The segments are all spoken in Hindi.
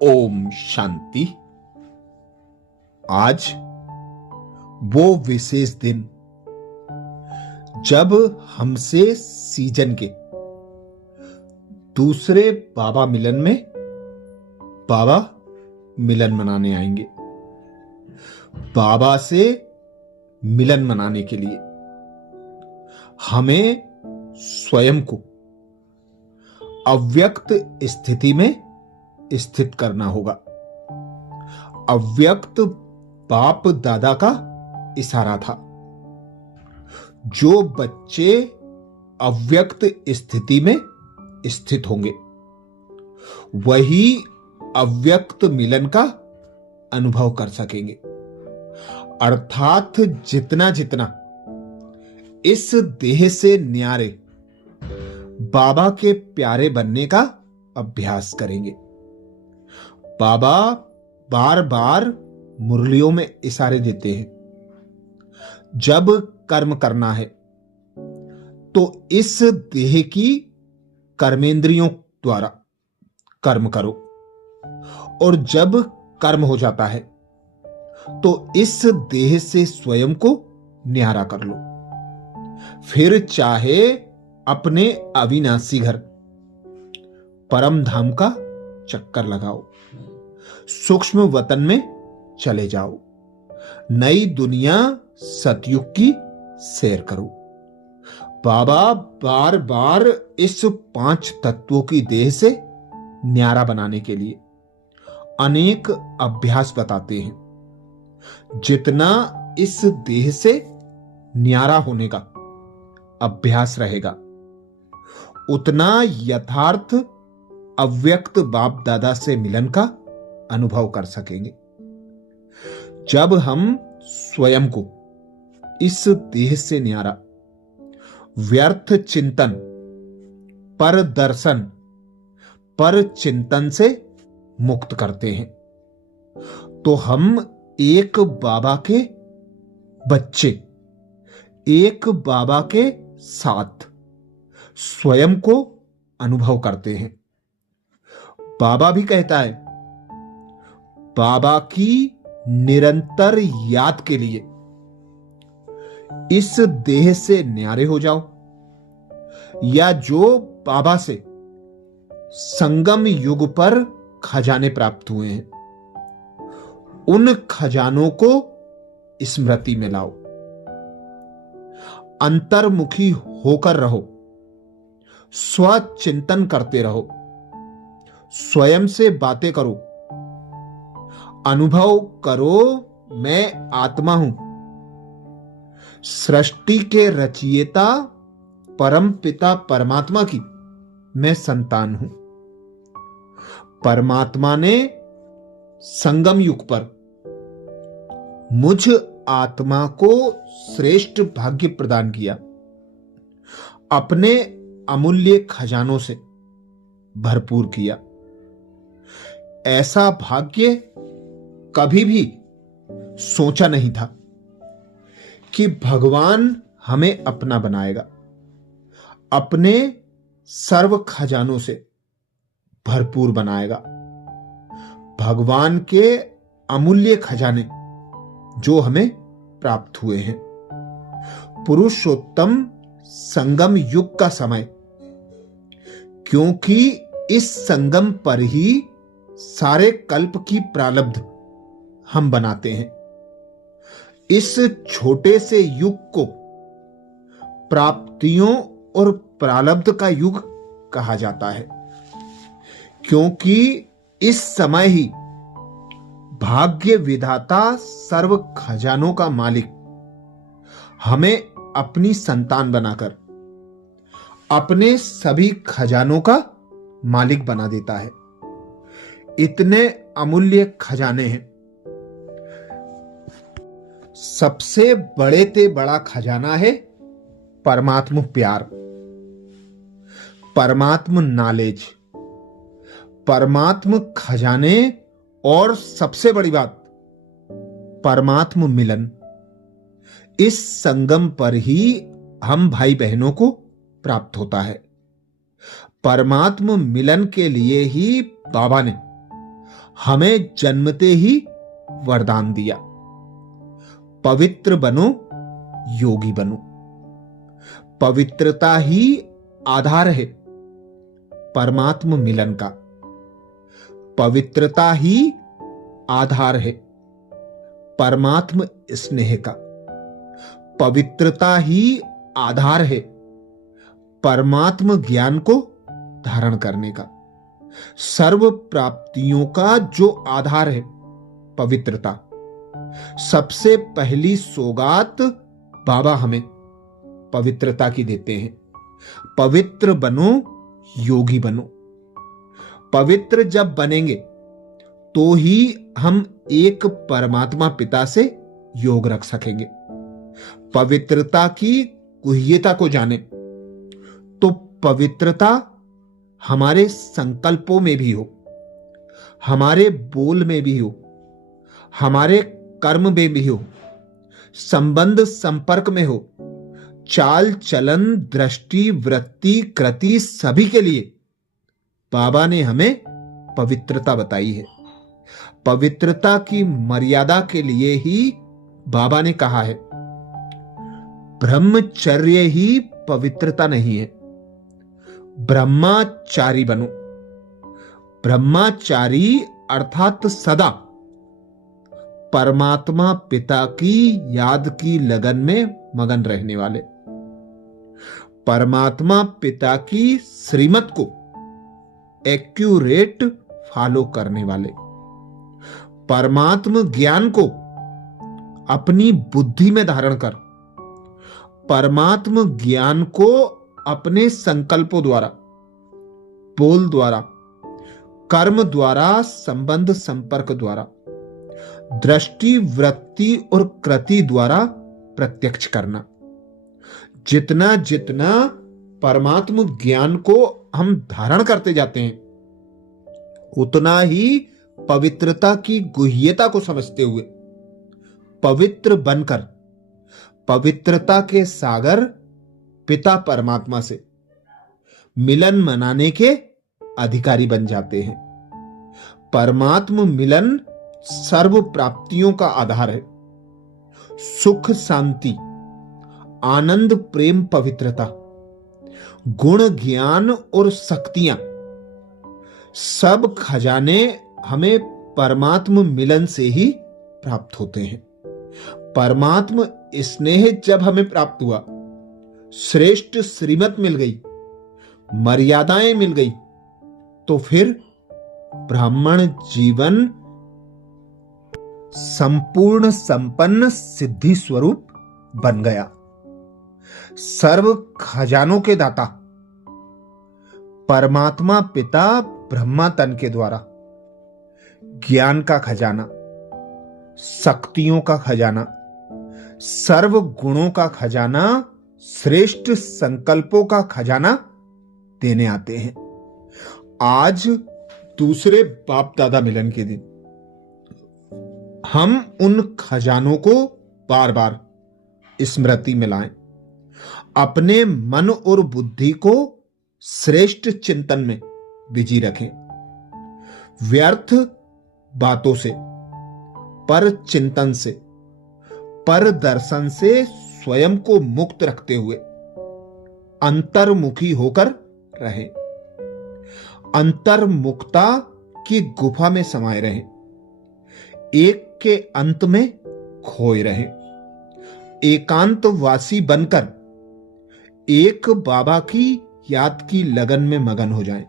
ओम शांति। आज वो विशेष दिन जब हमसे सीजन के दूसरे बाबा मिलन में बाबा मिलन मनाने आएंगे। बाबा से मिलन मनाने के लिए हमें स्वयं को अव्यक्त स्थिति में स्थित करना होगा। अव्यक्त बाप दादा का इशारा था। जो बच्चे अव्यक्त स्थिति में स्थित होंगे वही अव्यक्त मिलन का अनुभव कर सकेंगे। अर्थात जितना जितना इस देह से न्यारे बाबा के प्यारे बनने का अभ्यास करेंगे। बाबा बार बार मुरलियों में इशारे देते हैं, जब कर्म करना है तो इस देह की कर्मेंद्रियों द्वारा कर्म करो, और जब कर्म हो जाता है तो इस देह से स्वयं को न्यारा कर लो। फिर चाहे अपने अविनाशी घर परम धाम का चक्कर लगाओ, सूक्ष्म वतन में चले जाओ, नई दुनिया सतयुग की सैर करो। बाबा बार बार इस 5 तत्वों की देह से न्यारा बनाने के लिए अनेक अभ्यास बताते हैं। जितना इस देह से न्यारा होने का अभ्यास रहेगा उतना यथार्थ अव्यक्त बाप दादा से मिलन का अनुभव कर सकेंगे। जब हम स्वयं को इस देह से न्यारा व्यर्थ चिंतन पर दर्शन पर चिंतन से मुक्त करते हैं तो हम एक बाबा के बच्चे, एक बाबा के साथ स्वयं को अनुभव करते हैं। बाबा भी कहता है, बाबा की निरंतर याद के लिए इस देह से न्यारे हो जाओ, या जो बाबा से संगम युग पर खजाने प्राप्त हुए हैं उन खजानों को स्मृति में लाओ। अंतर्मुखी होकर रहो, स्वचिंतन करते रहो, स्वयं से बातें करो, अनुभव करो मैं आत्मा हूं, सृष्टि के रचयिता परम पिता परमात्मा की मैं संतान हूं। परमात्मा ने संगम युग पर मुझ आत्मा को श्रेष्ठ भाग्य प्रदान किया, अपने अमूल्य खजानों से भरपूर किया। ऐसा भाग्य कभी भी सोचा नहीं था कि भगवान हमें अपना बनाएगा, अपने सर्व खजानों से भरपूर बनाएगा। भगवान के अमूल्य खजाने जो हमें प्राप्त हुए हैं। पुरुषोत्तम संगम युग का समय, क्योंकि इस संगम पर ही सारे कल्प की प्रारब्ध हम बनाते हैं। इस छोटे से युग को प्राप्तियों और प्रारब्ध का युग कहा जाता है, क्योंकि इस समय ही भाग्य विधाता सर्व खजानों का मालिक हमें अपनी संतान बनाकर अपने सभी खजानों का मालिक बना देता है। इतने अमूल्य खजाने हैं। सबसे बड़े ते बड़ा खजाना है परमात्म प्यार, परमात्म नॉलेज, परमात्म खजाने, और सबसे बड़ी बात परमात्म मिलन। इस संगम पर ही हम भाई बहनों को प्राप्त होता है। परमात्म मिलन के लिए ही बाबा ने हमें जन्मते ही वरदान दिया, पवित्र बनो, योगी बनो। पवित्रता ही आधार है परमात्म मिलन का। पवित्रता ही आधार है परमात्म स्नेह का। पवित्रता ही आधार है परमात्म ज्ञान को धारण करने का। सर्व प्राप्तियों का जो आधार है पवित्रता। सबसे पहली सौगात बाबा हमें पवित्रता की देते हैं। पवित्र बनो, योगी बनो। पवित्र जब बनेंगे तो ही हम एक परमात्मा पिता से योग रख सकेंगे। पवित्रता की गुह्यता को जाने तो पवित्रता हमारे संकल्पों में भी हो, हमारे बोल में भी हो, हमारे कर्म में भी हो, संबंध संपर्क में हो, चाल चलन दृष्टि वृत्ति कृति सभी के लिए बाबा ने हमें पवित्रता बताई है। पवित्रता की मर्यादा के लिए ही बाबा ने कहा है ब्रह्मचर्य ही पवित्रता नहीं है, ब्रह्मचारी बनो। ब्रह्मचारी अर्थात सदा परमात्मा पिता की याद की लगन में मगन रहने वाले, परमात्मा पिता की श्रीमत को एक्यूरेट फॉलो करने वाले, परमात्म ज्ञान को अपनी बुद्धि में धारण कर परमात्म ज्ञान को अपने संकल्पों द्वारा, बोल द्वारा, कर्म द्वारा, संबंध संपर्क द्वारा, दृष्टि वृत्ति और कृति द्वारा प्रत्यक्ष करना। जितना जितना परमात्म ज्ञान को हम धारण करते जाते हैं उतना ही पवित्रता की गुह्यता को समझते हुए पवित्र बनकर पवित्रता के सागर पिता परमात्मा से मिलन मनाने के अधिकारी बन जाते हैं। परमात्म मिलन सर्व प्राप्तियों का आधार है। सुख शांति आनंद प्रेम पवित्रता गुण ज्ञान और शक्तियां सब खजाने हमें परमात्म मिलन से ही प्राप्त होते हैं। परमात्म स्नेह जब हमें प्राप्त हुआ, श्रेष्ठ श्रीमत मिल गई, मर्यादाएं मिल गई, तो फिर ब्राह्मण जीवन संपूर्ण संपन्न सिद्धि स्वरूप बन गया। सर्व खजानों के दाता परमात्मा पिता ब्रह्मा तन के द्वारा ज्ञान का खजाना, शक्तियों का खजाना, सर्व गुणों का खजाना, श्रेष्ठ संकल्पों का खजाना देने आते हैं। आज दूसरे बाप दादा मिलन के दिन हम उन खजानों को बार बार स्मृति में लाएं, अपने मन और बुद्धि को श्रेष्ठ चिंतन में बिजी रखें। व्यर्थ बातों से, पर चिंतन से, पर दर्शन से स्वयं को मुक्त रखते हुए अंतर्मुखी होकर रहें। अंतर्मुखता की गुफा में समाये रहें, एक के अंत में खोए रहें। एकांतवासी बनकर एक बाबा की याद की लगन में मगन हो जाएं।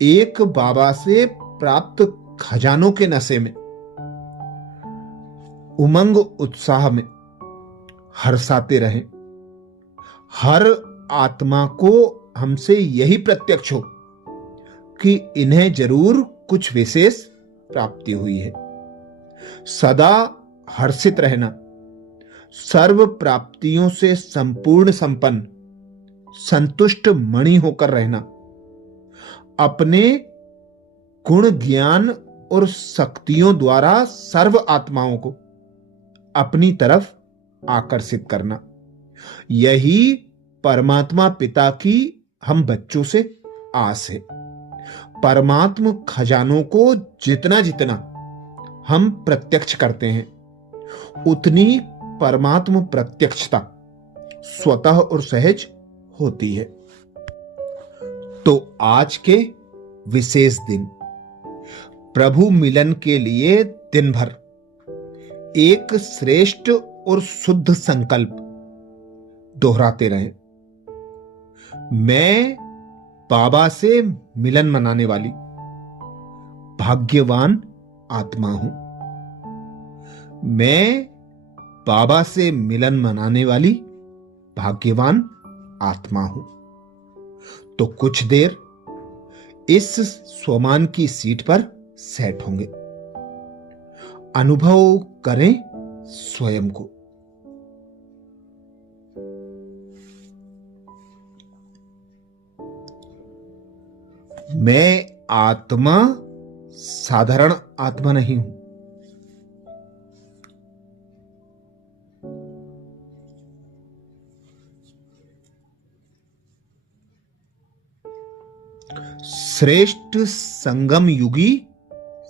एक बाबा से प्राप्त खजानों के नशे में, उमंग उत्साह में हर्षाते रहें। हर आत्मा को हमसे यही प्रत्यक्ष हो कि इन्हें जरूर कुछ विशेष प्राप्ति हुई है। सदा हर्षित रहना, सर्व प्राप्तियों से संपूर्ण संपन्न, संतुष्ट मणि होकर रहना, अपने गुण ज्ञान और शक्तियों द्वारा सर्व आत्माओं को अपनी तरफ आकर्षित करना, यही परमात्मा पिता की हम बच्चों से आस है। परमात्म खजानों को जितना जितना हम प्रत्यक्ष करते हैं, उतनी परमात्म प्रत्यक्षता स्वतः और सहज होती है। तो आज के विशेष दिन प्रभु मिलन के लिए दिन भर एक श्रेष्ठ और शुद्ध संकल्प दोहराते रहे। मैं बाबा से मिलन मनाने वाली भाग्यवान आत्मा हूं। मैं बाबा से मिलन मनाने वाली भाग्यवान आत्मा हूं। तो कुछ देर इस स्वमान की सीट पर सेट होंगे। अनुभव करें स्वयं को। मैं आत्मा साधारण आत्मा नहीं हूं। श्रेष्ठ संगम युगी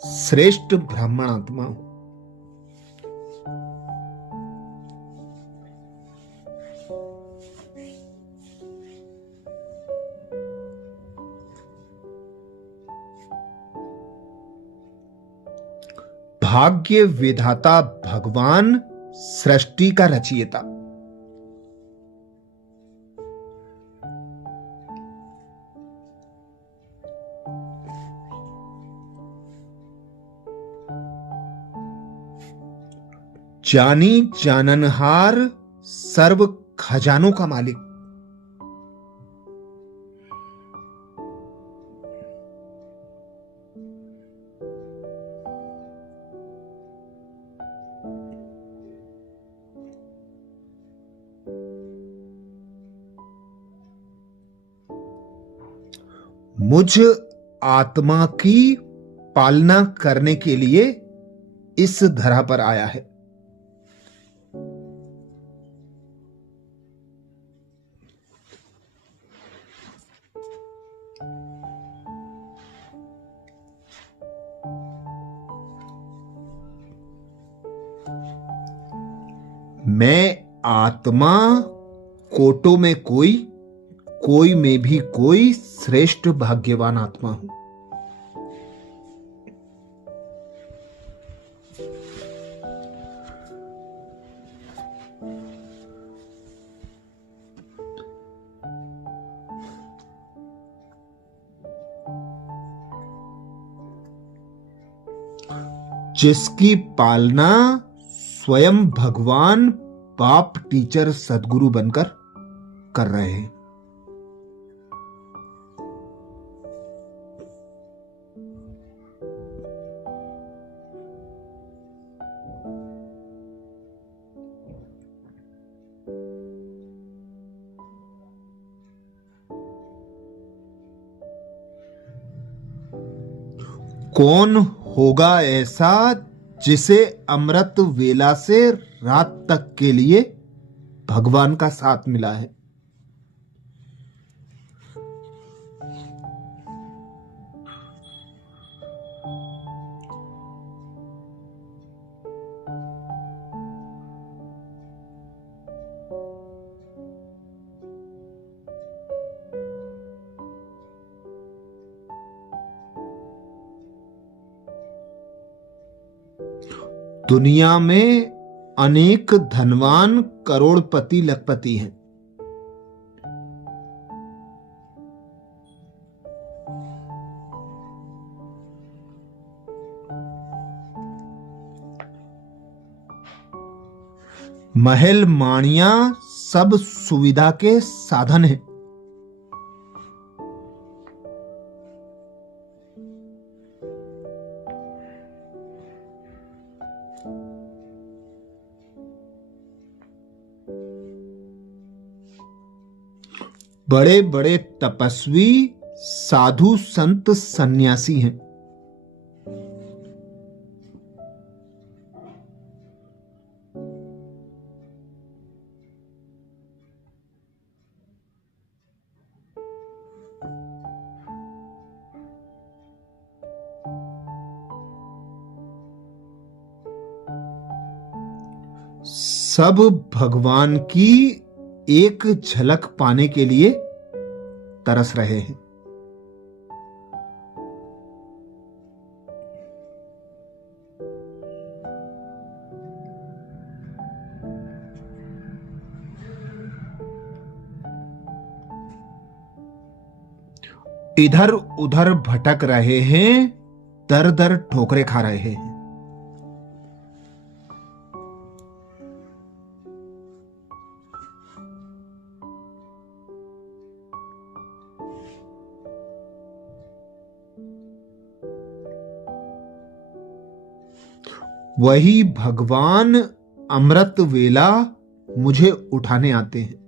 श्रेष्ठ ब्राह्मण आत्मा हूं। भाग्य विधाता भगवान सृष्टि का रचयिता। जानी जाननहार सर्व खजानों का मालिक। मुझ आत्मा की पालना करने के लिए इस धरा पर आया है। मैं आत्मा कोटों में कोई, कोई में भी कोई श्रेष्ठ भाग्यवान आत्मा हूं। जिसकी पालना स्वयं भगवान बाप टीचर सदगुरु बनकर कर रहे हैं। कौन होगा ऐसा जिसे अमृत वेला से रात तक के लिए भगवान का साथ मिला है। दुनिया में अनेक धनवान करोड़पति लखपति हैं। महल माणिया सब सुविधा के साधन हैं। बड़े बड़े तपस्वी साधु संत सन्यासी हैं। सब भगवान की एक झलक पाने के लिए तरस रहे हैं। इधर उधर भटक रहे हैं, दर दर ठोकरे खा रहे हैं। वही भगवान अमृत वेला मुझे उठाने आते हैं।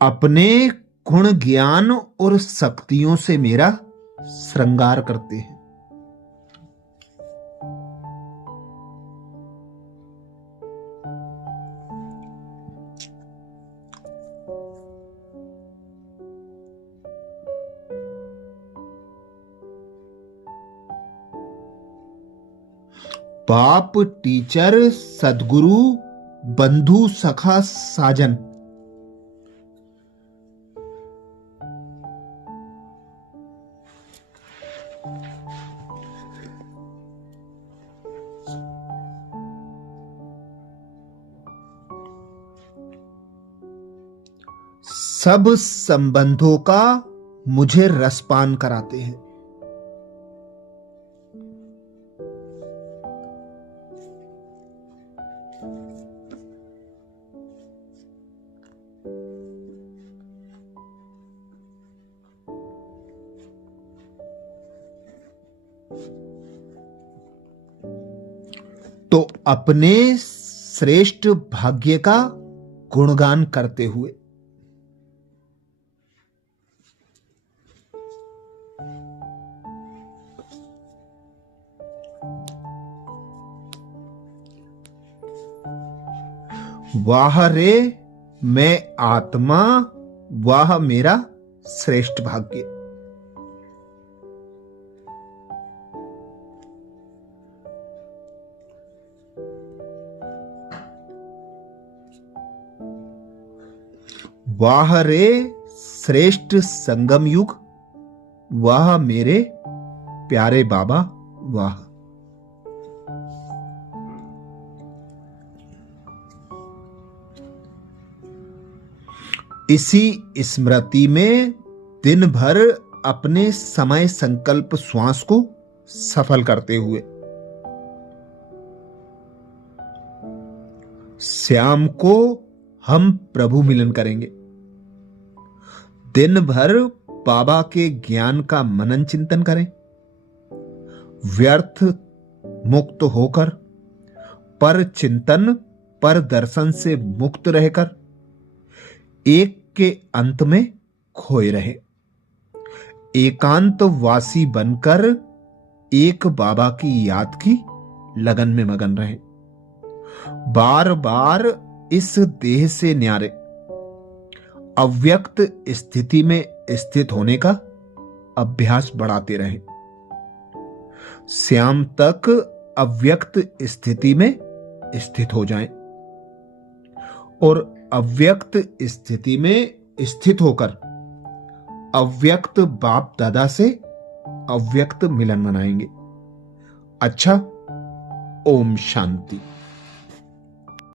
अपने गुण ज्ञान और शक्तियों से मेरा श्रृंगार करते हैं। बाप, टीचर, सदगुरु, बंधु, सखा, साजन, सब संबंधों का मुझे रसपान कराते हैं। तो अपने श्रेष्ठ भाग्य का गुणगान करते हुए वाह रे मैं आत्मा, वाह मेरा श्रेष्ठ भाग्य। वाह रे श्रेष्ठ संगम युग, वाह मेरे प्यारे बाबा, वाह। इसी स्मृति में दिन भर अपने समय संकल्प श्वास को सफल करते हुए शाम को हम प्रभु मिलन करेंगे। दिन भर बाबा के ज्ञान का मनन चिंतन करें। व्यर्थ मुक्त होकर पर चिंतन पर दर्शन से मुक्त रहकर एक के अंत में खोए रहे। एकांत वासी बनकर एक बाबा की याद की लगन में मगन रहे। बार बार इस देह से न्यारे अव्यक्त स्थिति में स्थित होने का अभ्यास बढ़ाते रहे। शाम तक अव्यक्त स्थिति में स्थित हो जाएं और अव्यक्त स्थिति में स्थित होकर अव्यक्त बाप दादा से अव्यक्त मिलन मनाएंगे। अच्छा, ओम शांति।